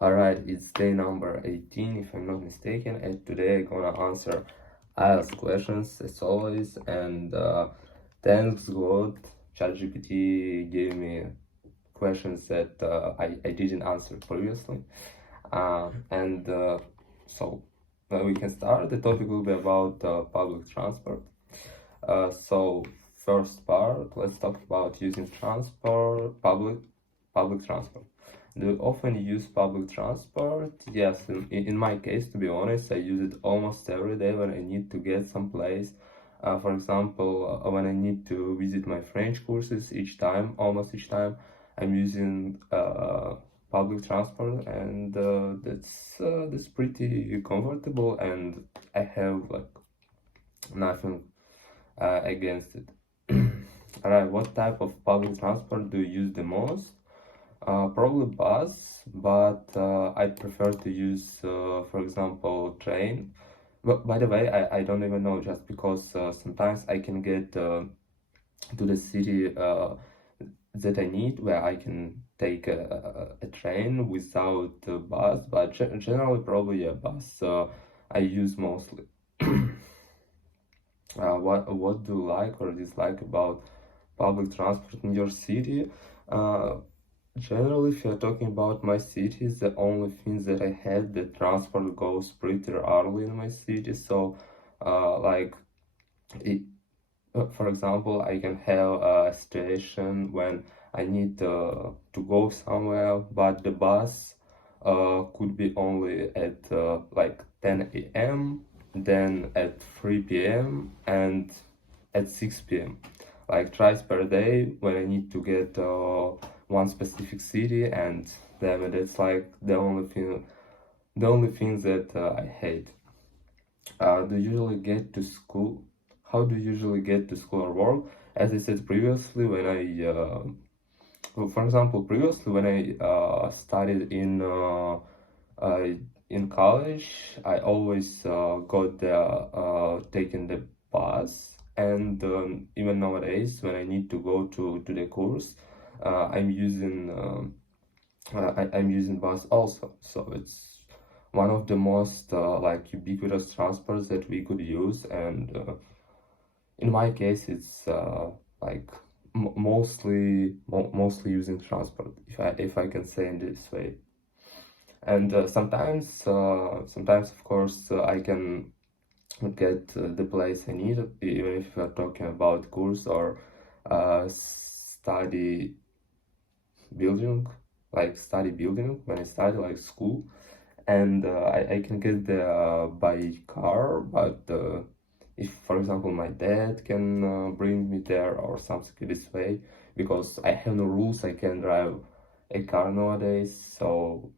Alright, it's day number 18 if I'm not mistaken, and today I'm gonna answer IELTS questions as always. And thanks God, ChatGPT gave me questions that I didn't answer previously. And so we can start. The topic will be about public transport. So first part, let's talk about using public transport. Do you often use public transport? Yes, in my case, to be honest, I use it almost every day when I need to get someplace. For example, when I need to visit my French courses almost each time, I'm using public transport, and that's pretty comfortable, and I have like nothing against it. Alright, what type of public transport do you use the most? Probably bus, but I prefer to use, for example, train. But by the way, I don't even know, just because sometimes I can get to the city that I need, where I can take a train without a bus, but generally probably a bus I use mostly. What do you like or dislike about public transport in your city? Uh, Generally, if you're talking about my city, the only thing that I had, the transport goes pretty early in my city. So, like, it, for example, I can have a station when I need to go somewhere, but the bus could be only at like 10 a.m., then at 3 p.m., and at 6 p.m. Like twice per day when I need to get one specific city, and damn it, it's like the only thing that I hate. Do you usually get to school? How do you usually get to school or work? As I said previously, well, for example, previously when I studied uh, in college, I always got there taking the bus, and even nowadays when I need to go to the course, I'm using I'm using bus also. So it's one of the most like ubiquitous transports that we could use, and in my case, it's like mostly using transport, if I can say in this way. And sometimes of course I can get the place I need, even if we're talking about course or study building, like study building when I study like school. And I can get there by car, but if, for example, my dad can bring me there or something this way, because I have no rules, I can drive a car nowadays. So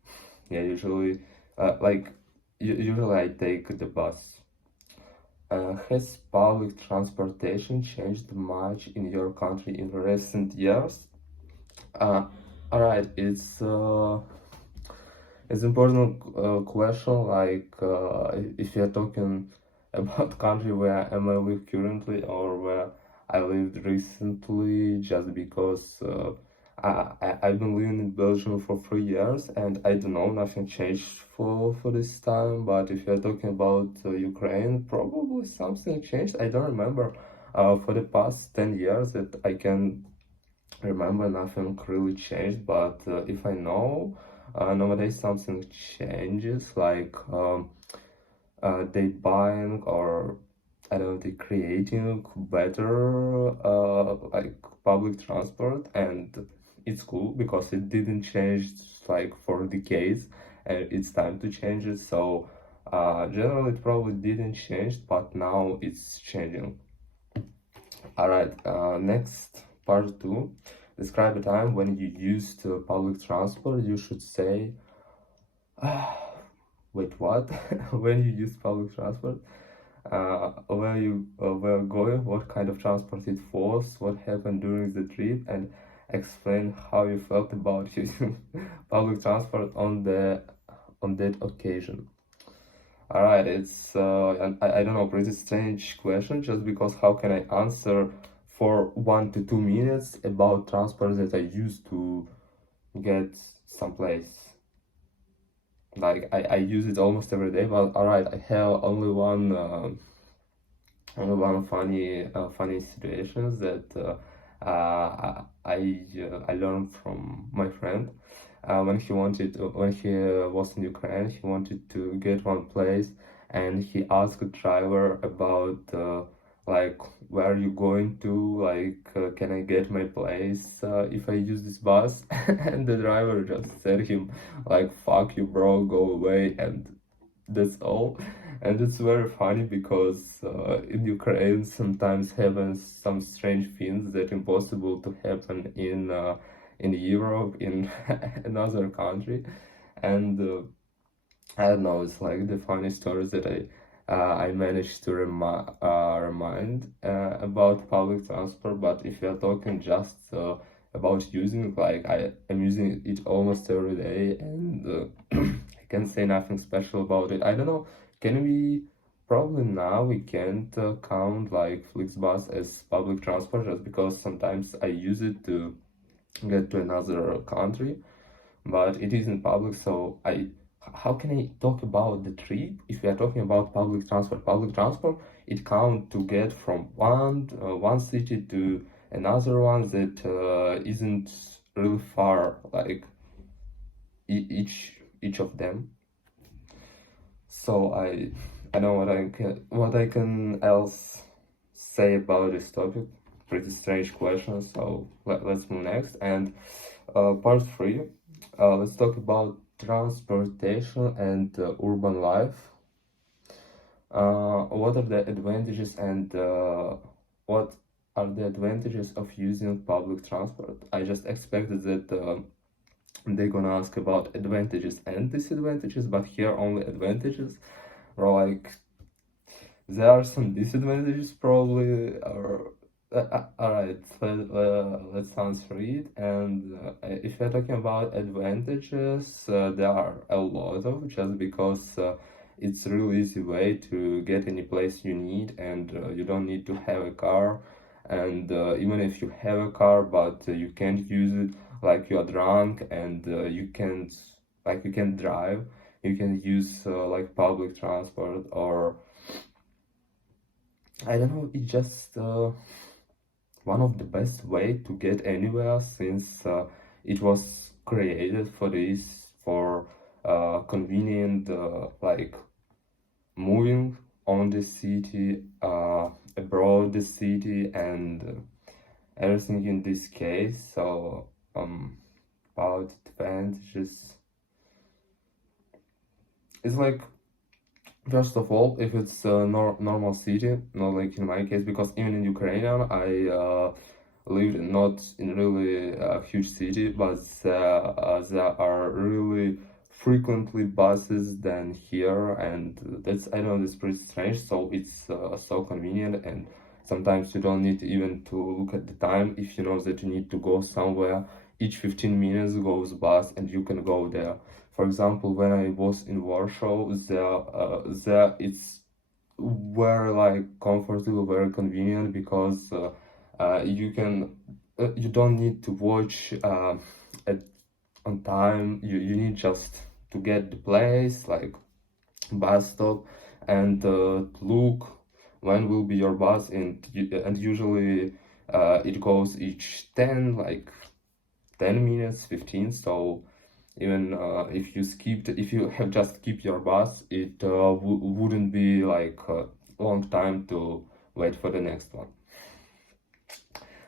yeah, usually I take the bus. Has public transportation changed much in your country in recent years? Uh, all right, it's important question. Like, if you're talking about country where am I live currently or where I lived recently, just because I've been living in Belgium for 3 years, and I don't know, nothing changed for this time. But if you're talking about Ukraine, probably something changed. I don't remember. For the past 10 years that I can remember, nothing really changed. But if I know, nowadays something changes, like they buying, or I don't know, they creating better like public transport, and it's cool because it didn't change like for decades, and it's time to change it. So generally it probably didn't change, but now it's changing. All right, next part two. Describe a time when you used public transport. You should say, wait, what? When you use public transport, where you were going, what kind of transport it was, what happened during the trip, and explain how you felt about using public transport on that occasion. All right, it's I don't know, pretty strange question, just because how can I answer for 1 to 2 minutes about transport that I used to get someplace? like I use it almost every day. But all right, I have only one funny situations that I learned from my friend. When he was in Ukraine, he wanted to get one place, and he asked the driver about like, where are you going to, like, can I get my place if I use this bus? And the driver just said him like, fuck you bro, go away, and that's all. And it's very funny because in Ukraine sometimes happens some strange things that impossible to happen in Europe, in another country. And I don't know, it's like the funny stories that I managed to remind about public transport. But if you're talking just about using, like, I'm using it almost every day, and I can say nothing special about it. I don't know, can we, probably now we can't count like Flixbus as public transport, just because sometimes I use it to get to another country, but it isn't public. So how can I talk about the trip if we are talking about public transport? Public transport, it count to get from one city to another one that isn't really far, like each of them. So I know what I can else say about this topic. Pretty strange question. So let's move next. And part three, let's talk about transportation and urban life. What are the advantages and what are the advantages of using public transport? I just expected that they're gonna ask about advantages and disadvantages, but here only advantages. Or like, there are some disadvantages probably, or all right, let's answer it. And if you're talking about advantages, there are a lot of, just because it's a really easy way to get any place you need, and you don't need to have a car. And even if you have a car but you can't use it, like you are drunk and you can't drive, you can use like public transport, or I don't know, it's just one of the best way to get anywhere, since it was created for this, for convenient, like moving on the city, abroad the city, and everything in this case. So about advantages, it's like, first of all, if it's a normal city, not like in my case, because even in Ukrainian, I lived not in really a huge city, but there are really frequently buses than here, and that's, I know, that's pretty strange. So it's so convenient, and sometimes you don't need even to look at the time. If you know that you need to go somewhere, each 15 minutes goes bus and you can go there. For example, when I was in Warsaw, there it's very like comfortable, very convenient, because you don't need to watch at on time. You need just to get the place, like bus stop, and look when will be your bus, and usually it goes each 10 minutes, 15. So even if you have just skipped your bus, it wouldn't be like a long time to wait for the next one.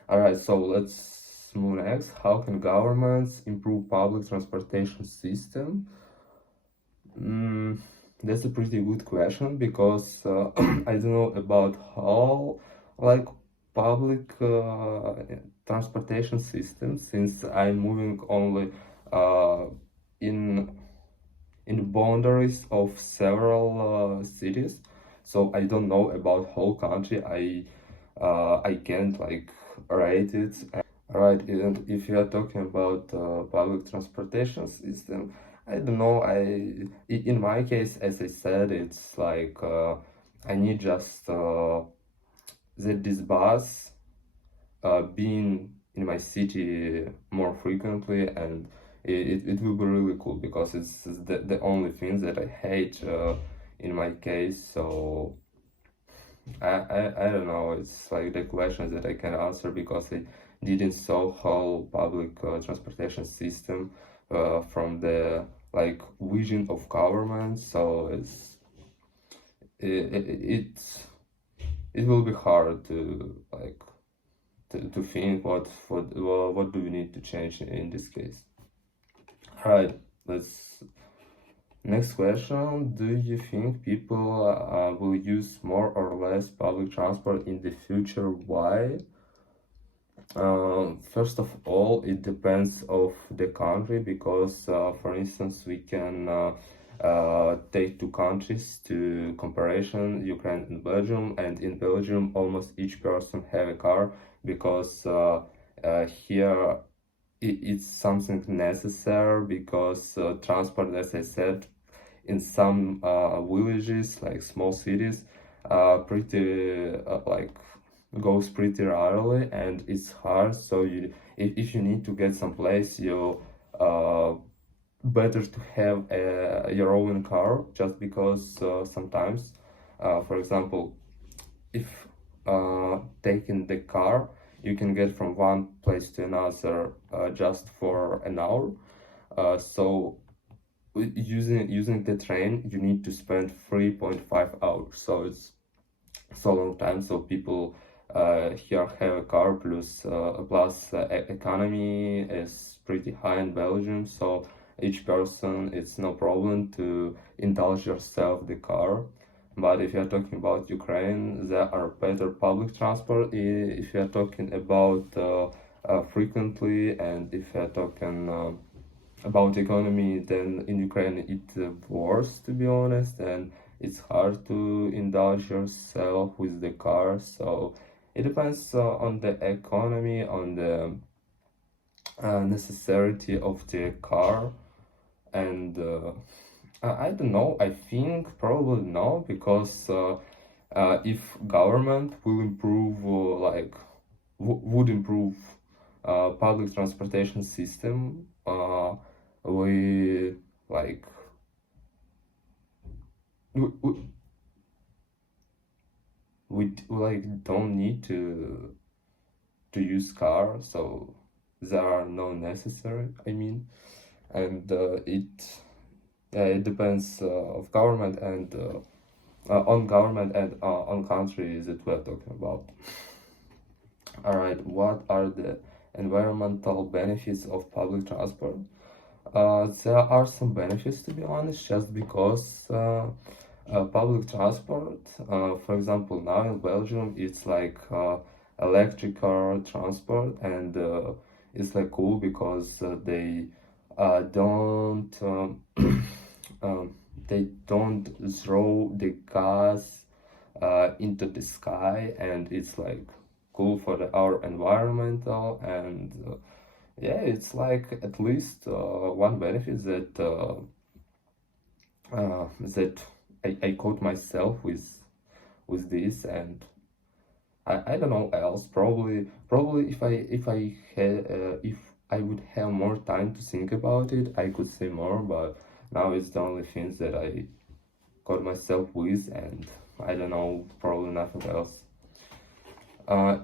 All right, so let's move next. How can governments improve public transportation system? That's a pretty good question, because I don't know about how, like, public transportation system, since I'm moving only uh, in in the boundaries of several cities, so I don't know about whole country. I can't like rate it. Right, and if you are talking about public transportation system, I don't know. In my case, as I said, it's like I need just that this bus being in my city more frequently, and it will be really cool because it's the only thing that I hate in my case. So I don't know. It's like the questions that I can answer because I didn't saw whole public transportation system from the like vision of government. So it's it will be hard to like to think what do we need to change in this case. All right, let's next question. Do you think people will use more or less public transport in the future? Why? First of all, it depends of the country because, for instance, we can take two countries to comparison, Ukraine and Belgium. And in Belgium, almost each person have a car because here it's something necessary because transport, as I said, in some villages like small cities pretty like goes pretty rarely and it's hard. So if you need to get someplace, you uh, better to have your own car just because sometimes for example, if taking the car, you can get from one place to another just for an hour. So using the train, you need to spend 3.5 hours. So it's so long time. So people here have a car plus economy is pretty high in Belgium. So each person, it's no problem to indulge yourself the car. But if you're talking about Ukraine, there are better public transport. If you're talking about frequently, and if you're talking about economy, then in Ukraine it's worse, to be honest, and it's hard to indulge yourself with the car. So it depends on the economy, on the necessity of the car, and I don't know. I think probably no, because if government will improve, would improve public transportation system, we like we, we like don't need to use car, so there are no necessary, I mean. And it depends of government and on government and on countries that we're talking about. All right, what are the environmental benefits of public transport? There are some benefits, to be honest, just because public transport, for example, now in Belgium, it's like electric car transport, and it's like cool because don't they don't throw the gas into the sky, and it's like cool for our environmental and yeah, it's like at least one benefit that I caught myself with this, and I don't know else. Probably if I would have more time to think about it, I could say more. But now it's the only things that I caught myself with, and I don't know, probably nothing else.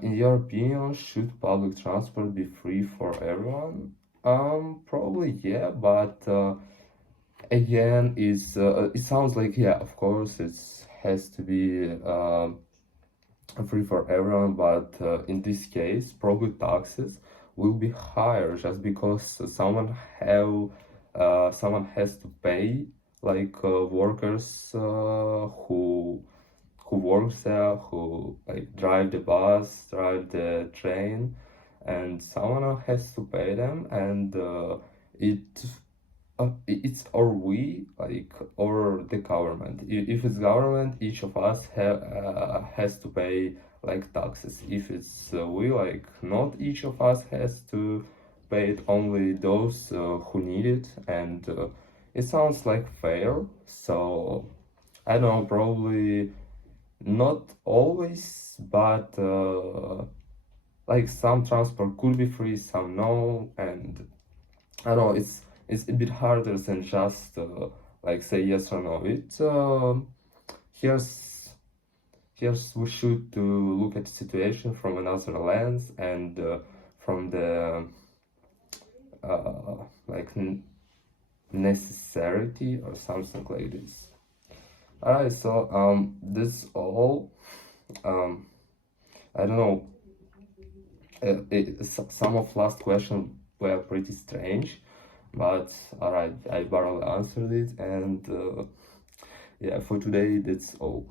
In your opinion, should public transport be free for everyone? Probably yeah, but again, it sounds like yeah, of course, it has to be free for everyone, but in this case, probably taxes will be higher just because someone has to pay, like workers who works there, who like drive the bus, drive the train, and someone has to pay them, and it it's or we like or the government. If it's government, each of us has to pay like taxes. If it's we, like not each of us has to pay it, only those who need it, and it sounds like fair. So I don't know, probably not always, but like some transport could be free, some no, and I don't know. it's a bit harder than just like say yes or no. Here's we should look at the situation from another lens and from the like necessity or something like this. Alright, so this all. I don't know. Some of last question were pretty strange, but alright, I barely answered it, and yeah, for today that's all.